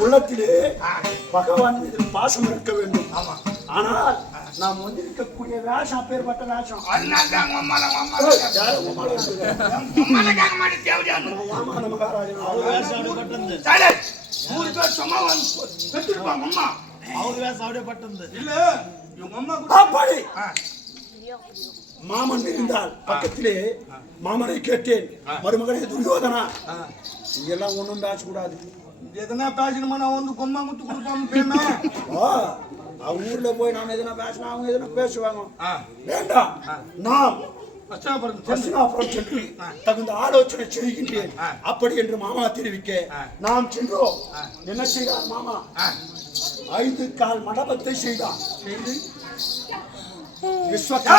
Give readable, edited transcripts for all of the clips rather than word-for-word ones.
உள்ளத்திலே பகவான் மீது பாசம் இருக்க வேண்டும். ஆனால் நாம் வந்திருக்கக்கூடிய வேஷம் அப்பேற்பட்ட வேஷம். மாமன் இருந்தால் பக்கத்திலே மாமனை கேட்டேன், மருமகனே துரியோதனா, இதெல்லாம் ஒண்ணும் பேசக்கூடாது. எதனா பேசணுமா? நான் வந்து கொம்மா முத்து கொடுப்பாம ஊர்ல போய் நாம எதனா பேசினா அவங்க எதனா பேசுவாங்க. வேண்டாம், நாம் தகுந்த ஆலோசனை செய்கின்றேன். அப்படி என்று மாமா தெரிவிக்க நாம் சென்றோம். என்ன செய்தார் மாமா? 5 கால் மண்டபத்தை செய்தார். விஸ்வகர்மா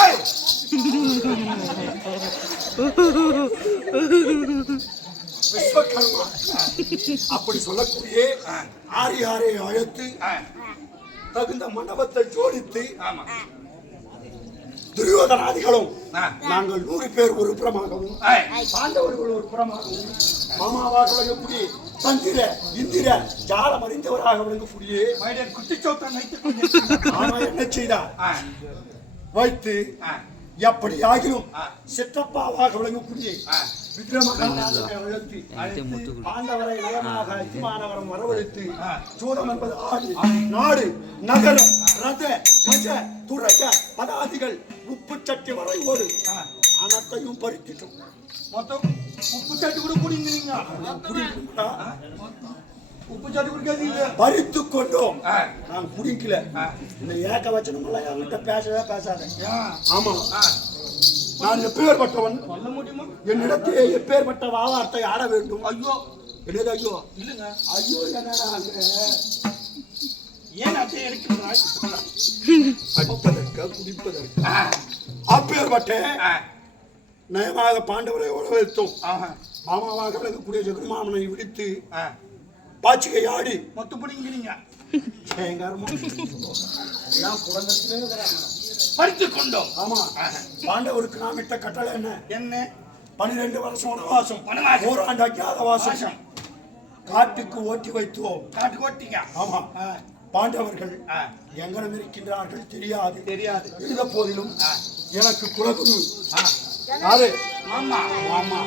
அப்படி சொல்லக்கூடிய ஆரியாரை அழைத்து தகுந்த மண்டபத்தை ஜோடித்து துரியோதனாதிகளும் நாங்கள் 100 பேர் ஒரு புறமாகவும் பாண்டவர்கள் ஒரு புறமாகவும் மாமாவாக விளங்கக்கூடிய தந்திர இந்திர ஜாலம் அறிந்தவராக விளங்கக்கூடிய என்ன செய்தார்? வைத்து எப்படி ஆகிலும் சிற்றப்பாவாக விளங்கக்கூடிய பாண்டவரை நகரமாக அதிமானவரம் வரவழைத்து சூதம் என்பது ஆடி நாடு நகரம் ரத கஜ துறைக பதாதிகள் உப்பு சட்டி வரை ஒரு அனைத்தையும் பறிக்கிட்டோம். மொத்தம் உப்பு சட்டி கூட குடிங்க. உப்பு சட்டி குடிக்காதீங்க. பறித்து கொண்டோம். நான் குடிக்கல. இந்த ஏக்க வச்சனம் எல்லாம் என்கிட்ட பேசவே பேசாத. ஆமா, நான் எப்பேற்பட்டவன் சொல்ல முடியுமா? என்னிடத்திலே எப்பேற்பட்ட வார்த்தை ஆட வேண்டும். ஐயோ, என்னது ஐயோ? இல்லைங்க, ஐயோ என்னடா ஏன் அதை எடுக்கிறாய்? அடிப்பதற்கா குடிப்பதற்கு? அப்பேற்பட்ட நயமாக பாண்டவரை உழவைத்தோம். மாமாவாக விளக்கக்கூடிய ஜெகன்மாமனை விடுத்து பாச்சிகை ஆடி மொத்த பிடிங்கிறீங்க. படித்துக் கொண்டோம். ஆமா, பாண்டவருக்கு நாம் இட்ட கட்டளை என்ன? 12 வருஷம் வனவாசம், 1 ஆண்டு அஜ்ஞாதவாசம். காட்டுக்கு ஓட்டி வைத்தோம். காட்டுக்கு ஓட்டிங்க? ஆமா. பாண்டவர்கள் எங்கனம் இருக்கின்றார்கள் தெரியாது. இருந்த போதிலும் எனக்கு குலகுரு யாரு? மாமா. மாமா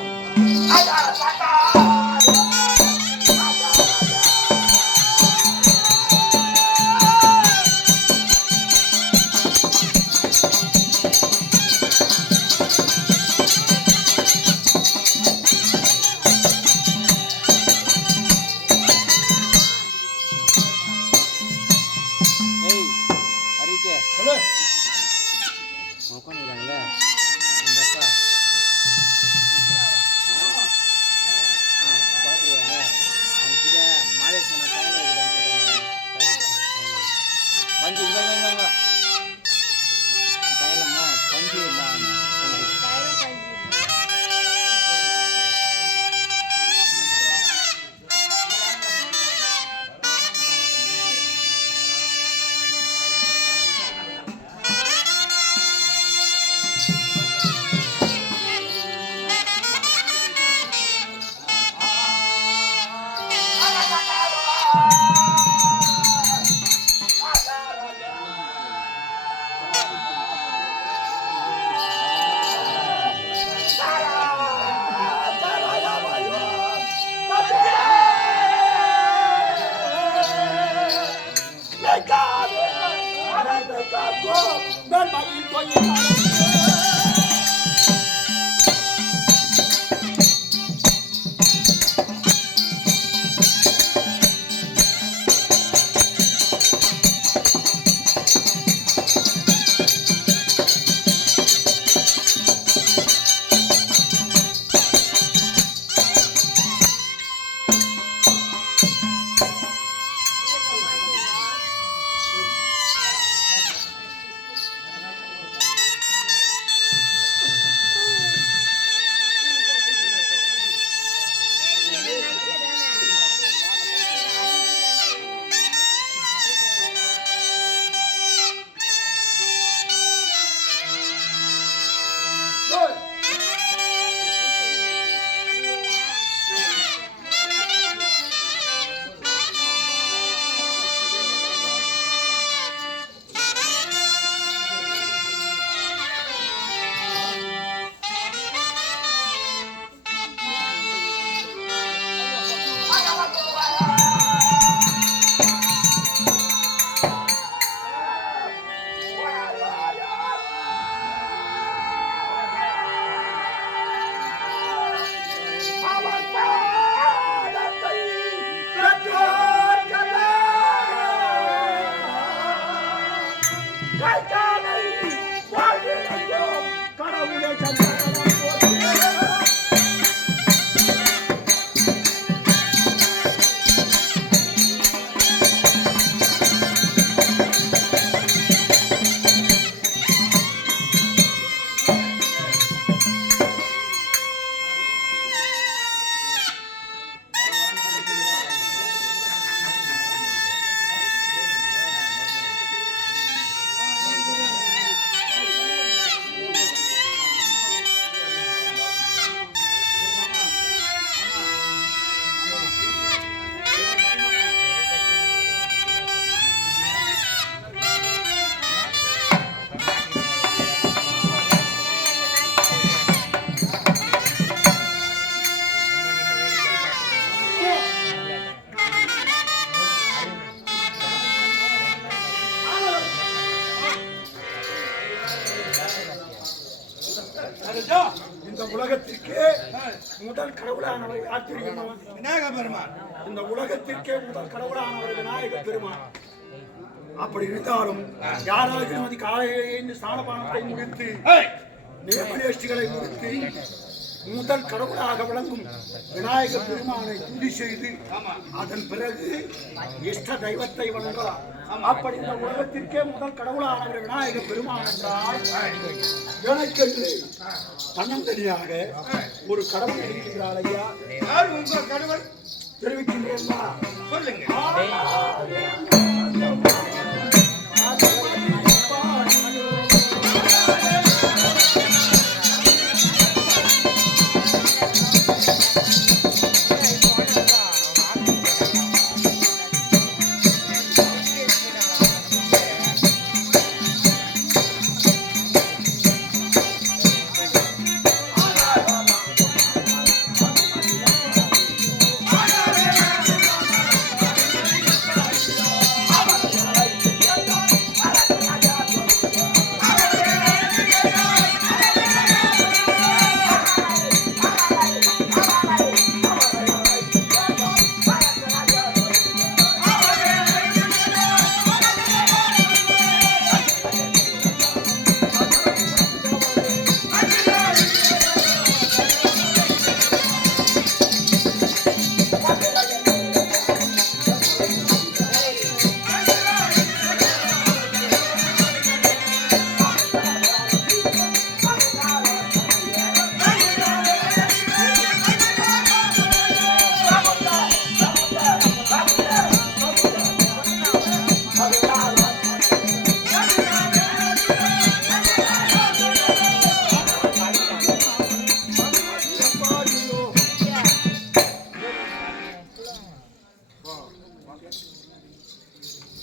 முதல் கடவுளானவர் யார் தெரியுமா? விநாயக பெருமான். இந்த உலகத்திற்கே முதல் கடவுளானவர் விநாயக பெருமான். அப்படி இருந்தாலும் யாராவது காலையிலே ஸ்நானபானத்தை முடித்து நியமநேஷ்டிகளை முடித்து முதல் கடவுளாக விளங்கும் விநாயக பெருமானை துதி செய்து அதன் பிறகு இஷ்ட தெய்வத்தை வணங்கலாம். அப்படி இந்த உலகத்திற்கே முதல் கடவுளானவர் விநாயக பெருமான் என்றால் எனக்கென்று தன்னந்தனியாக ஒரு கடவுள் இருக்கிறார் ஐயா. யார் உங்கள் கடவுள்? தெரிவிக்கின்றேன் சொல்லுங்க.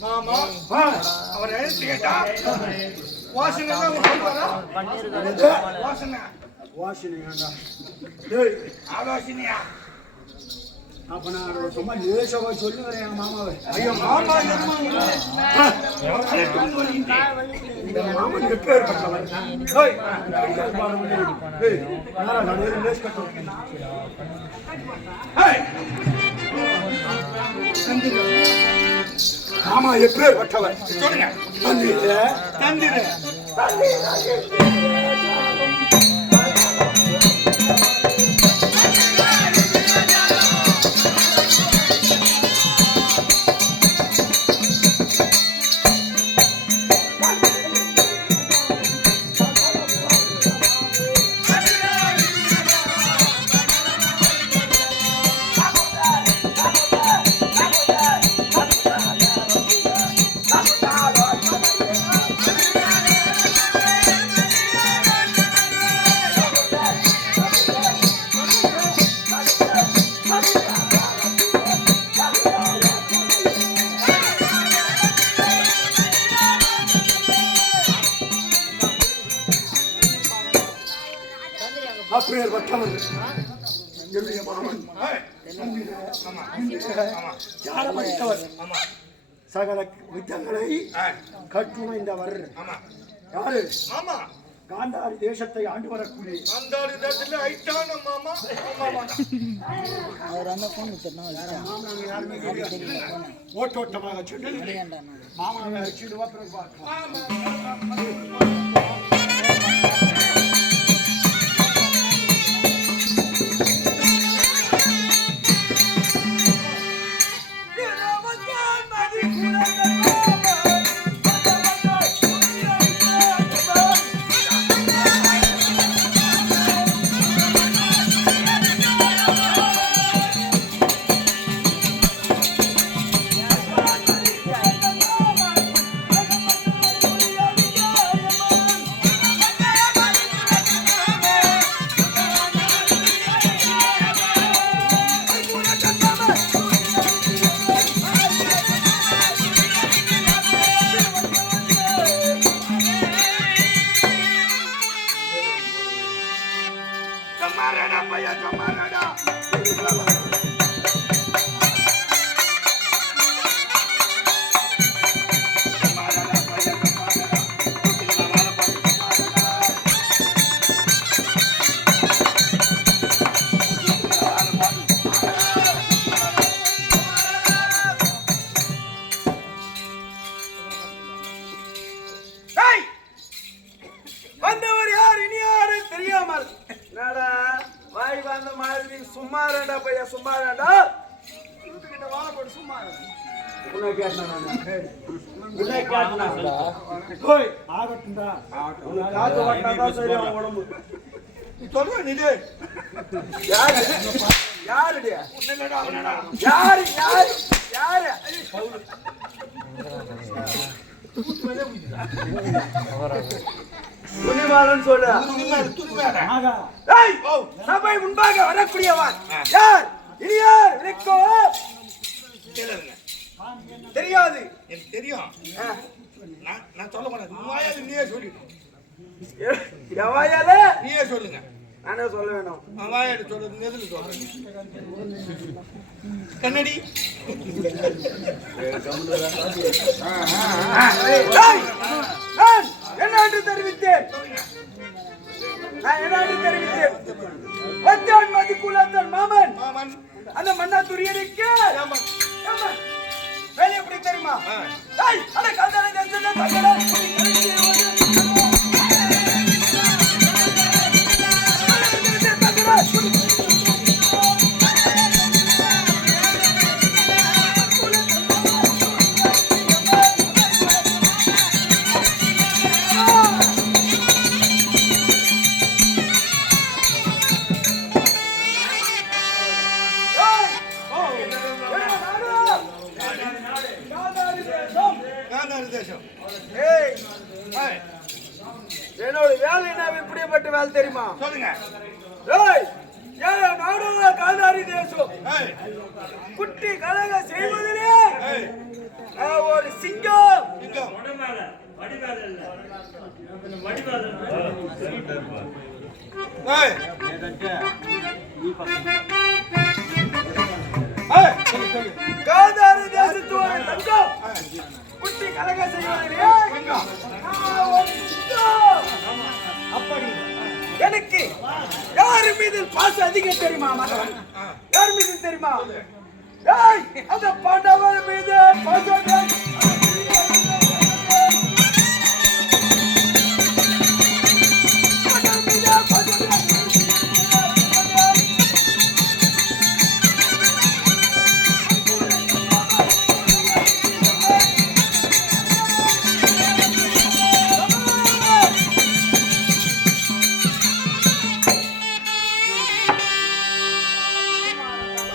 மாமா அவர் எழுத்து கேட்டா வாசனை வாசனை வாசனையாண்டா ஆலோசனையா? அப்ப நான் சும்மா லேசாவா சொல்லுகிறேன் என் மாமாவை. ஐயோ மாமா மாமன் எப்பேற்பட்டவர்? மாமா எப்பேற்பட்டவர் சொல்லுங்க. தந்திர தந்திர அப்பேற்பட்டவர் என்னுடைய மாமன். ஞானமளித்தவர். சகல வித்தங்களை கற்றுணைந்தவர். யாரு? காந்தாரி தேசத்தை ஆண்டு வரக்கூடிய ஓட்டோட்டமாக சென்று மாமனை அடிச்சுடுவா. பிறகு சும்மா ரெண்டா பையா சும்மா ரெண்டா கிட்ட வாழ போட்டு சும்மா உன்னை கேட்டனா ஓய் ஆகட்டும்டா காத்து வட்டாதா சரி அவன் உடம்பு நீ சொல்ற நீ யாரு யாருடி உன்னடா அவனடா யாரு யாரு யாரு துணிமாலன் சொல்ல ஆகா ஏய் சபை முன்பாக வரக்கூடியவன் யார் இனியார் இருக்கோ கேளுங்க தெரியாது எனக்கு தெரியும் ஆ. நான் சொல்ல மாட்டேன் வாயால நீயே சொல்லிடு எவாயால நீயே சொல்லுங்க நானே சொல்ல வேணும் வாயாடு சொல்றது எதுல சொல்றேன் கண்ணடி ஏய், நான் என்ன என்று தெரிவித்தேன் நான் என்ன என்று தெரிவித்தேன் வச்சான் மதிக்குலத்தன் மாமன் மாமன் அந்த மன்னா துரியனுக்கு ஆமாம். ஆமாம். வேலை எப்படி தெரியுமா ஆ. ஏய் அட கல்தான ஜென்சன தங்கடா காந்தாரி தேசம் ஏய் ஏய், என்னோட வேலை என்ன இப்படிப்பட்ட வேலை தெரியுமா சொல்லுங்க ஏய் ஏன் நாடுல காந்தாரி தேசம் ஏய், குட்டி கலக செய்வதிலே ஏய், நான் ஒரு சிங்கம் சிங்கம். ஏய், ஏய், சொல்லு, சொல்லு. காந்தாரி தேசத்து ஒரு தங்கம் குட்டி கலக செய்வதிலே சிங்கம். நான் ஒரு சிங்கம் அப்படி எனக்கு யார் மீது பாசம் அதிகம் தெரியுமா மகன் யார் மீது தெரியுமா ஏய் அந்த பாண்டவர் மீது பாசம்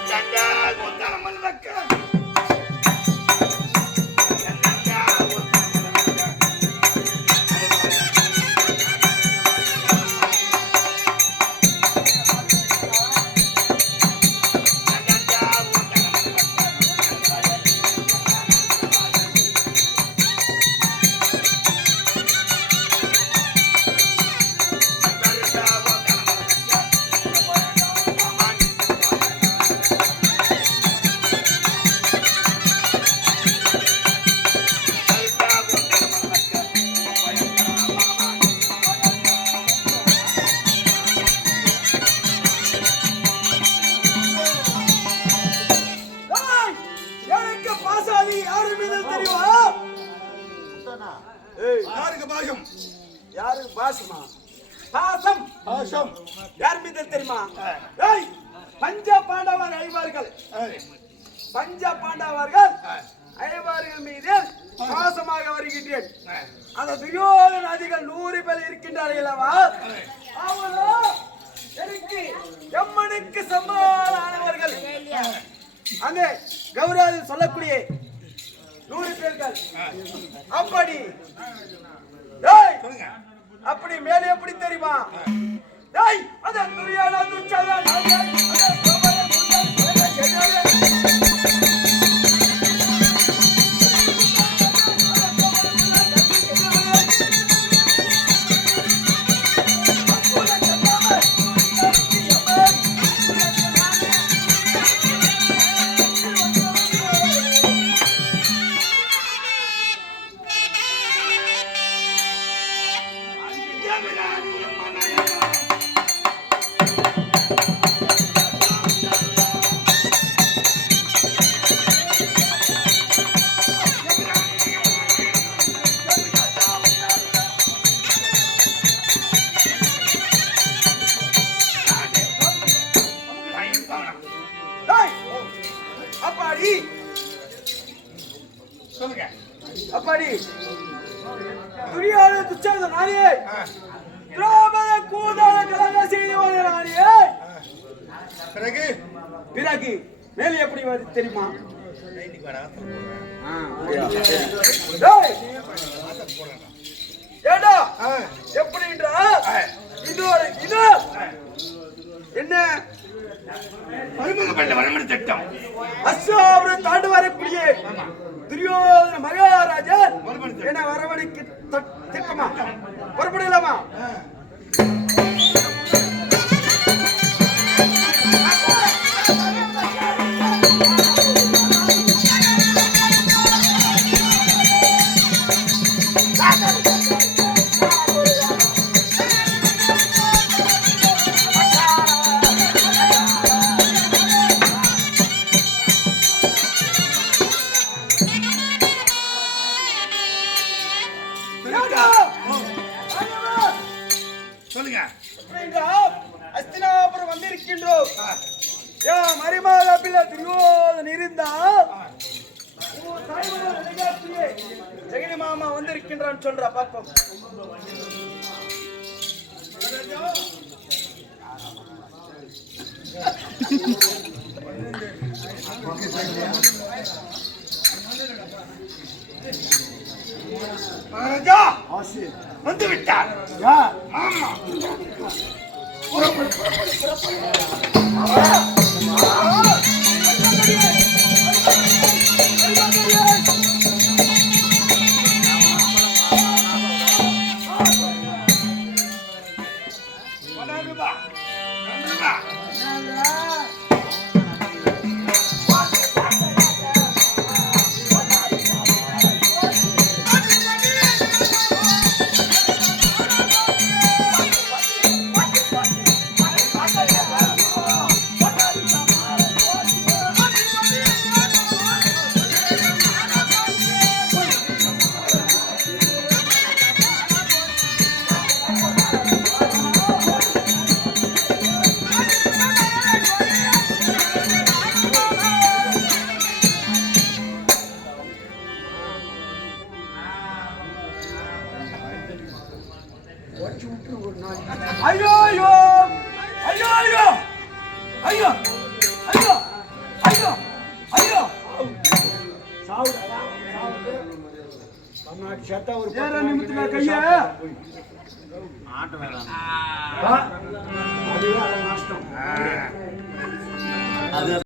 சண்டா, கொத்தான மல்லக்க. ஏய், எனக்கு பாசம் அதிகம் யார் மீது தெரியுமா ஏய் யாருக்கு பாகம்? யாருக்கு பாசமா பாசம் பாசம். யார் மீது தெரியுமா ஏய் பஞ்ச பாண்டவர் ஐவார்கள் ஏய், பஞ்ச பாண்டவர்கள் ஏய், ஐவார்கள் மீது பாசமாக வருகின்றேன் ஏய். அந்த துரியோதனாதிகள் 100 பேர் இருக்கின்றார்கள் அல்லவா அவளோ எனக்கு எம்மனுக்கு சம்மானவர்கள் அந்த கௌரவ சொல்லக்கூடிய 100 பேர்கள் அப்படி டேய் சொல்லுங்க. அப்படி மேலே எப்படி தெரியுமா டேய் அந்த துரியோதன துச்சதா டேய், அப்பாடி சொல்லுங்க. அப்பாடி துரியோதன துச்சாதன நாடியே திரௌபதி கூதால கலங்க செய்தவனே நாடியே பிறகு பிறகு மேலே எப்படி வருது தெரியுமா? டேய், ஏடா எப்படி என்ன வருமதி திட்டம் அஸ்வாபுரம் தாண்டு வரக்கூடிய துரியோதன மகாராஜர் என்ன வரவழைக்கு திட்டமா புறப்படலாமா? சொல்லுங்க. அஸ்தினாபுரம் வந்திருக்கின்றோம். மரிமாத பிள்ளை துரியோதன் இருந்தா ஜெகனி மாமா வந்திருக்கின்றான் சொல்ற பாப்போம். மகாராஜா வந்து விட்டார். யார்? ஆமா. ஐயோ ஐயோ ஐயோ ஐயோ ஐயோ ஐயோ ஐயோ ஐயோ சாவுடா, சாவுடு. கண்ணாடி சட்டை ஒரு ஏற நிமித்தினா கைய அதுவே நஷ்டம்.